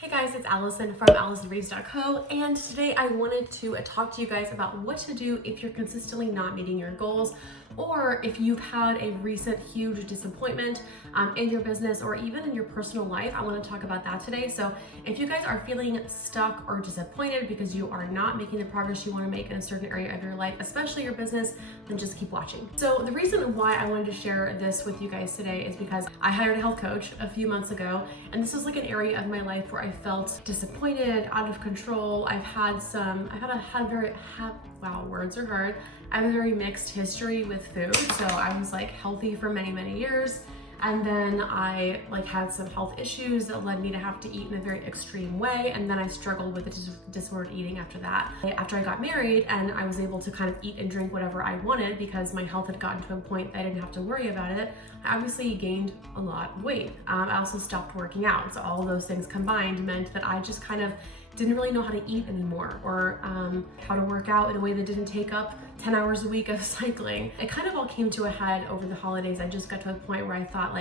Hey guys, it's Allison from AllisonReeves.co, and today I wanted to talk to you guys about what to do if you're consistently not meeting your goals, or if you've had a recent huge disappointment in your business or even in your personal life. I want to talk about that today. So if you guys are feeling stuck or disappointed because you are not making the progress you want to make in a certain area of your life, especially your business, then just keep watching. So the reason why I wanted to share this with you guys today is because I hired a health coach a few months ago, and this was like an area of my life where I felt disappointed, out of control. Wow, words are hard. I have a very mixed history with food. So I was like healthy for many, many years. And then I had some health issues that led me to have to eat in a very extreme way. And then I struggled with disordered eating after that. After I got married and I was able to kind of eat and drink whatever I wanted because my health had gotten to a point that I didn't have to worry about it, I obviously gained a lot of weight. I also stopped working out. So all of those things combined meant that I just kind of didn't really know how to eat anymore, or how to work out in a way that didn't take up 10 hours a week of cycling. It kind of all came to a head over the holidays. I just got to a point where I thought,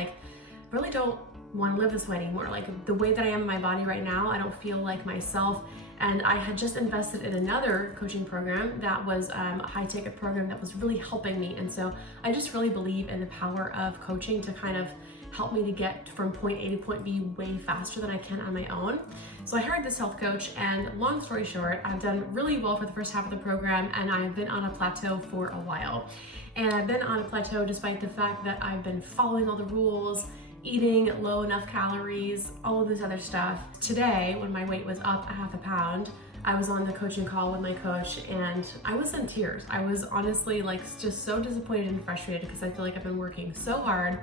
really don't want to live this way anymore. The way that I am in my body right now, I don't feel like myself. And I had just invested in another coaching program that was a high ticket program that was really helping me. And so I just really believe in the power of coaching to kind of help me to get from point A to point B way faster than I can on my own. So I hired this health coach, and long story short, I've done really well for the first half of the program, and I've been on a plateau for a while. And I've been on a plateau despite the fact that I've been following all the rules, eating low enough calories, all of this other stuff. Today, when my weight was up a half a pound, I was on the coaching call with my coach and I was in tears. I was honestly just so disappointed and frustrated because I feel like I've been working so hard.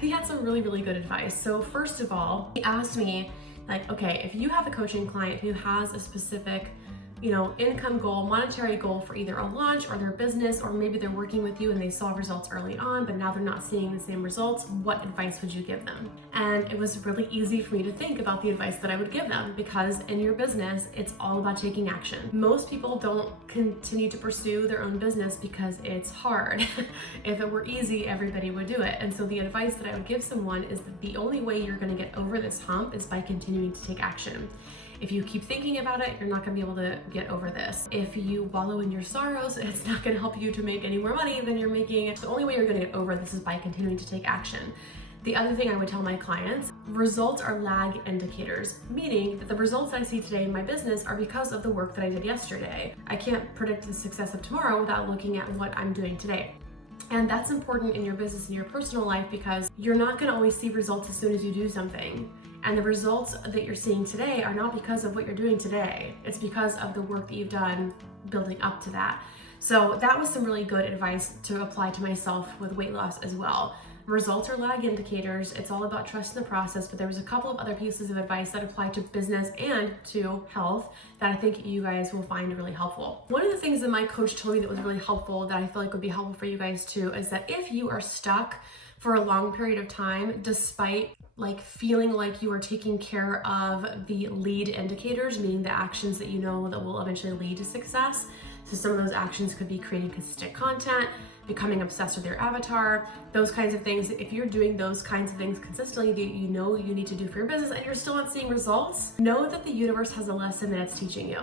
He had some really, really good advice. So first of all, he asked me okay, if you have a coaching client who has a specific income goal, monetary goal for either a launch or their business, or maybe they're working with you and they saw results early on, but now they're not seeing the same results, what advice would you give them? And it was really easy for me to think about the advice that I would give them, because in your business, it's all about taking action. Most people don't continue to pursue their own business because it's hard. If it were easy, everybody would do it. And so the advice that I would give someone is that the only way you're going to get over this hump is by continuing to take action. If you keep thinking about it, you're not gonna be able to get over this. If you wallow in your sorrows, it's not gonna help you to make any more money than you're making. The only way you're gonna get over this is by continuing to take action. The other thing I would tell my clients, results are lag indicators, meaning that the results I see today in my business are because of the work that I did yesterday. I can't predict the success of tomorrow without looking at what I'm doing today. And that's important in your business and your personal life, because you're not gonna always see results as soon as you do something. And the results that you're seeing today are not because of what you're doing today. It's because of the work that you've done building up to that. So that was some really good advice to apply to myself with weight loss as well. Results are lag indicators. It's all about trust in the process, but there was a couple of other pieces of advice that apply to business and to health that I think you guys will find really helpful. One of the things that my coach told me that was really helpful, that I feel like would be helpful for you guys too, is that if you are stuck for a long period of time, despite feeling like you are taking care of the lead indicators, meaning the actions that you know that will eventually lead to success. So some of those actions could be creating consistent content, becoming obsessed with your avatar, those kinds of things. If you're doing those kinds of things consistently that you know you need to do for your business and you're still not seeing results, know that the universe has a lesson that it's teaching you.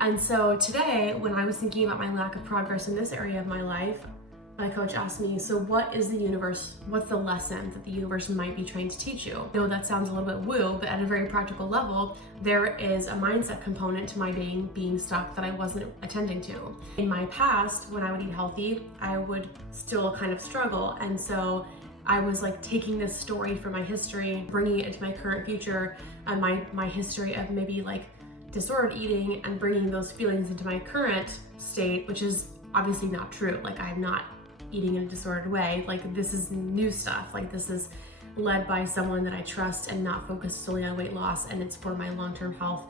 And so today, when I was thinking about my lack of progress in this area of my life, my coach asked me, so what's the lesson that the universe might be trying to teach you? I know that sounds a little bit woo, but at a very practical level, there is a mindset component to my being stuck that I wasn't attending to. In my past, when I would eat healthy, I would still kind of struggle. And so I was taking this story from my history, bringing it into my current future, and my history of maybe disordered eating, and bringing those feelings into my current state, which is obviously not true. I'm not eating in a disordered way. This is new stuff. This is led by someone that I trust and not focused solely on weight loss, and it's for my long-term health.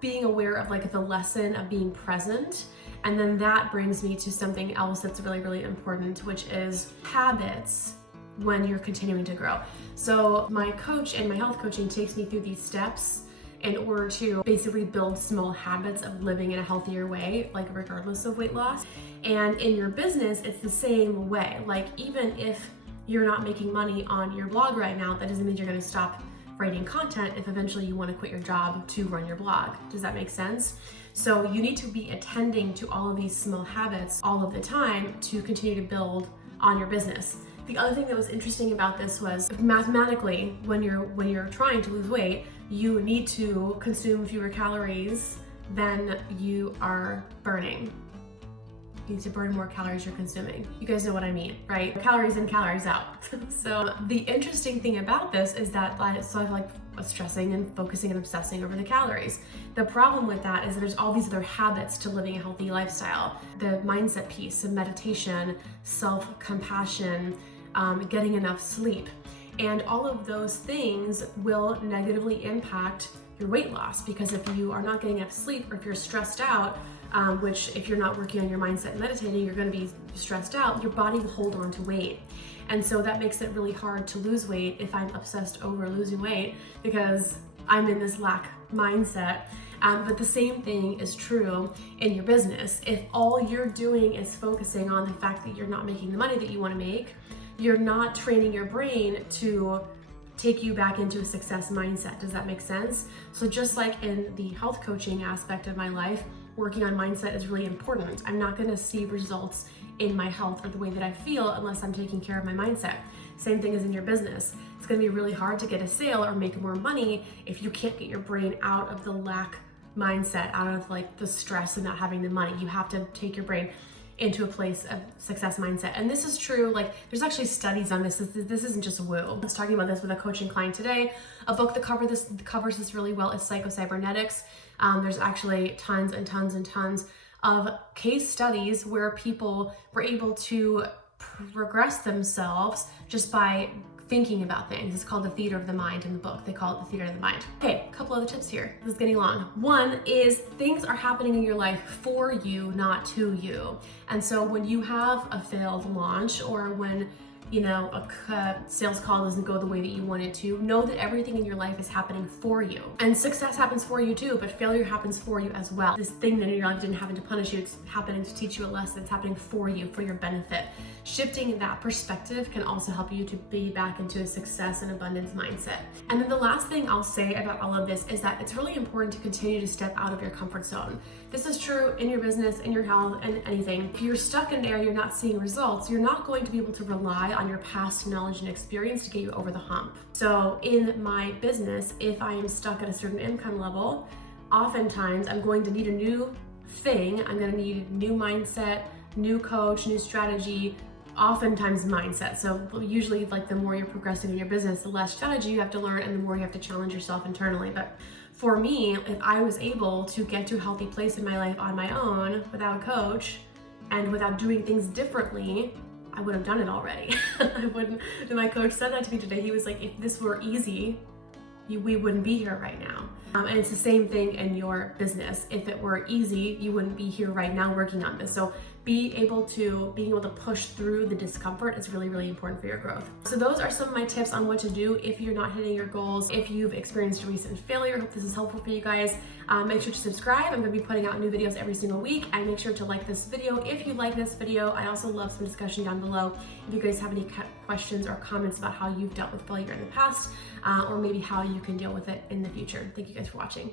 Being aware of the lesson of being present. And then that brings me to something else that's really, really important, which is habits when you're continuing to grow. So my coach and my health coaching takes me through these steps in order to basically build small habits of living in a healthier way, regardless of weight loss. And in your business, it's the same way. Even if you're not making money on your blog right now, that doesn't mean you're gonna stop writing content if eventually you want to quit your job to run your blog. Does that make sense? So you need to be attending to all of these small habits all of the time to continue to build on your business. The other thing that was interesting about this was mathematically, when you're trying to lose weight, you need to consume fewer calories than you are burning. You need to burn more calories you're consuming. You guys know what I mean, right? Calories in, calories out. So the interesting thing about this is that so I like stressing and focusing and obsessing over the calories. The problem with that is that there's all these other habits to living a healthy lifestyle. The mindset piece, of meditation, self-compassion, getting enough sleep. And all of those things will negatively impact your weight loss, because if you are not getting enough sleep, or if you're stressed out, which if you're not working on your mindset and meditating, you're going to be stressed out, your body will hold on to weight. And so that makes it really hard to lose weight if I'm obsessed over losing weight, because I'm in this lack mindset. But the same thing is true in your business. If all you're doing is focusing on the fact that you're not making the money that you want to make, you're not training your brain to take you back into a success mindset. Does that make sense? So just like in the health coaching aspect of my life, working on mindset is really important. I'm not going to see results in my health or the way that I feel unless I'm taking care of my mindset. Same thing as in your business. It's going to be really hard to get a sale or make more money if you can't get your brain out of the lack mindset, out of like the stress of not having the money. You have to take your brain into a place of success mindset. And this is true, like there's actually studies on this. This isn't just woo. I was talking about this with a coaching client today. A book that covers this really well is Psycho-Cybernetics. There's actually tons and tons and tons of case studies where people were able to progress themselves just by thinking about things. It's called The Theater of the Mind in the book. They call it The Theater of the Mind. Okay, a couple other tips here. This is getting long. One is things are happening in your life for you, not to you. And so when you have a failed launch, or when a sales call doesn't go the way that you want it to, know that everything in your life is happening for you. And success happens for you too, but failure happens for you as well. This thing that in your life didn't happen to punish you, it's happening to teach you a lesson. It's happening for you, for your benefit. Shifting that perspective can also help you to be back into a success and abundance mindset. And then the last thing I'll say about all of this is that it's really important to continue to step out of your comfort zone. This is true in your business, in your health, and anything. If you're stuck in an area, you're not seeing results, you're not going to be able to rely on your past knowledge and experience to get you over the hump. So in my business, if I am stuck at a certain income level, oftentimes I'm going to need a new thing. I'm going to need a new mindset, new coach, new strategy, oftentimes mindset. So usually like the more you're progressing in your business, the less strategy you have to learn and the more you have to challenge yourself internally. But for me, if I was able to get to a healthy place in my life on my own without a coach and without doing things differently, I would have done it already. I wouldn't. And my coach said that to me today. He was like, if this were easy, we wouldn't be here right now. And it's the same thing in your business. If it were easy, you wouldn't be here right now working on this. So being able to push through the discomfort is really, really important for your growth. So those are some of my tips on what to do if you're not hitting your goals, if you've experienced a recent failure. I hope this is helpful for you guys. Make sure to subscribe. I'm going to be putting out new videos every single week, and make sure to like this video if you like this video. I'd also love some discussion down below if you guys have any questions or comments about how you've dealt with failure in the past, or maybe how you can deal with it in the future. Thank you guys for watching.